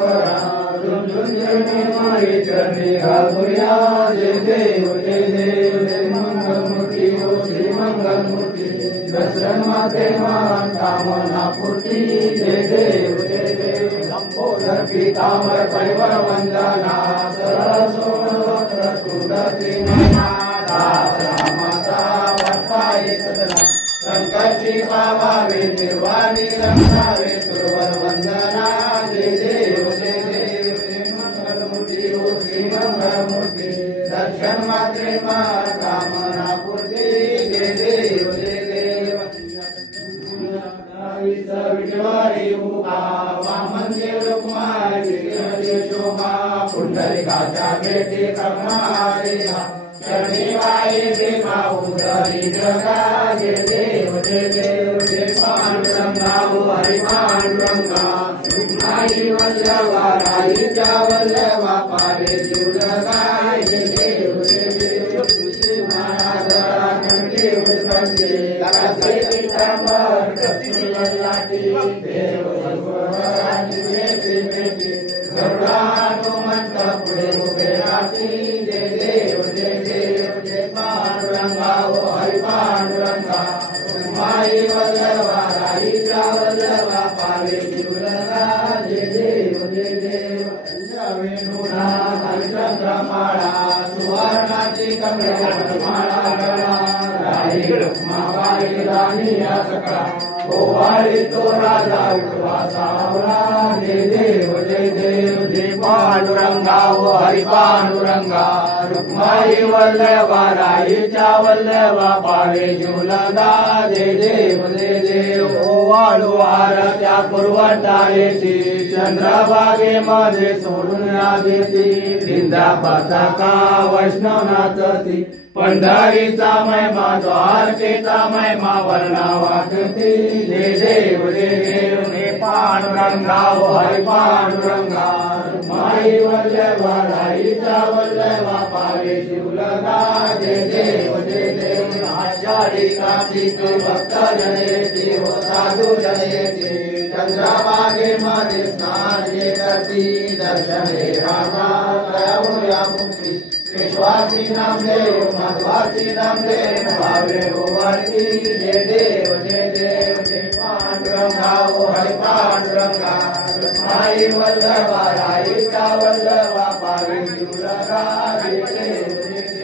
करा झुंझुन चरणी मारी चरणी घालूया जय देव जय मंगलमूर्ती हो श्री मंगलमूर्ती दर्शन माते मान कामना पूर्ती जय देव लंबोदर पीतांबर परिवर वंदना सरसोत्र तुलसी माता माता वर्षाये सदना संकटी पावावे निर्वाणी रक्षावे सुरवर वंदना जय देव मंगलमूर्ती हो श्री मंगलमूर्ती दर्शन मात्रे मान कामना पूर्ती जय देव विठवारी उभा वामन देव कुमारी शोभा पुंडलिकाच्या भेटी करणारे शनिवारी देवा उदरी जगा जय देव जय पांडुरंगा हरी पांडुरंगा रुक्माई वल्लभा राईच्या वल्लभा पावे जीवलगा जय देव महाराजा कंठी उलकंठी लकासे पितांबर कस्ती वल्लाटी देव भगवान जय बेटी गरुडानु मंत पुढे उभे राहती जय देव जय पांडुरंगा हरी पांडुरंगा रुक्माई वल्लभा राईच्या वल्लभा पावे जीवलगा जय देव वेणुना हरिचंद्रमाळा सुवर्णाची कमळमाळा गळा राई रुक्माबाई राणी सकळा गोवाळी तो राजा विठवा सावळा जय देव जय पांडुरंगा हरी पांडुरंगा रुक्माई वल्लभा राईच्या वल्लभा पावे जीवलगा जय देव ओवाळू आरत्या पुरवठा येते चंद्रभागेमध्ये सोडून आदेती दिंदा पताका वैष्णव नाचती पंढरीचा महिमा द्वारकेचा महिमा वर्णा वाटती जय देव जय पांडुरंगा हरी पांडुरंगा माई वल्लभा राईचा वल्लभा पावे जीवलगा जय देव आषाढी कार्तिक भक्त जन येते हो साधू जन येते चंद्रभागेमध्ये स्नान जे करती दर्शन हे राजा कयावया मुक्ती विश्वासी नामदेव मध्वासी नामदेव भावे गोवर्ती जय देव जय पांडुरंगा हरी पांडुरंगा रुक्माई वल्लभा राईचा वल्लभा पावे जीवलगा जय देव जय